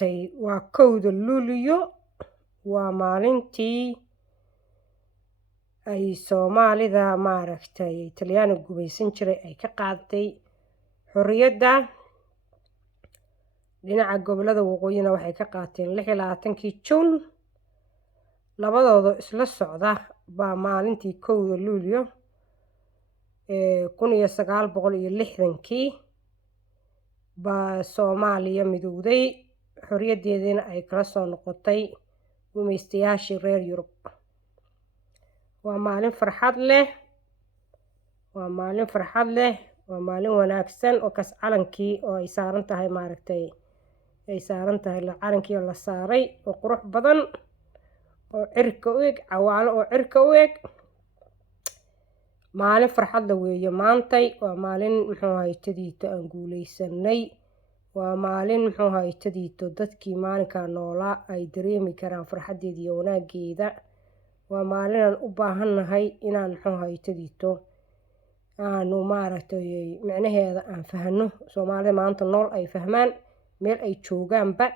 waa 1 Luulyo waa maalintii ay Soomaalida Talyaaniga gumaysan jiray ay ka qaaday xorriyadda. dhinaca gobollada waqooyina waxay ka qaateen 26 Juun. labadooda isla socda baa maalintii 1 Luulyo 1960kii baa Soomaaliya midowday, xorriyaddeedina ay kala soo noqotay gumaystayaashii reer Yurub. waa maalin farxad leh, waa maalin wanaagsan oo kas calankii oo ay saaran tahay calankii oo la saaray oo qurux badan oo cirka u eg, cawaalo oo cirka u eg. maalin farxad la weeye maantay. waa maalin aan guulaysanay. waa maalin dadkii maalinkaa noolaa ay dareemi karaan farxaddeeda iyo wanaaggeeda. waa maalin aan u baahannahay inaan aanu micnaheeda aan fahno. Soomaalida maanta nool ay fahmaan, meel ay joogaanba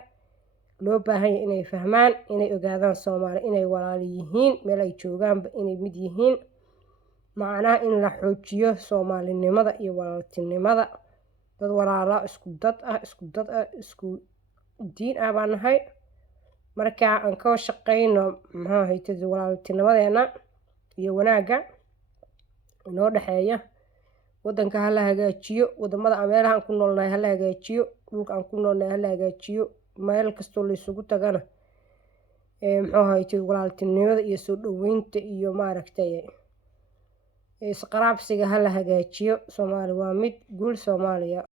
loo baahan yahay inay fahmaan, inay ogaadaan Soomaali inay walaalo yihiin, meel ay joogaanba inay mid yihiin. macnaha in la xoojiyo Soomaalinimada iyo walaaltinimada. dad walaalo isku dad ah, isku diin ah baan nahay. marka aan ka shaqeyno walaaltinimadeena iyo wanaagga inoo dhexeeya. wadanka ha la hagaajiyo, wadamada meelaha aan ku noolnahay ha la hagaajiyo, dhulka aan ku noolnahay ha la hagaajiyo. meel kastoo la isugu tagana walaaltinimada iyo soo dhaweynta iyo isqaraabsiga ha la hagaajiyo. Soomaali waa mid. guul Soomaaliya.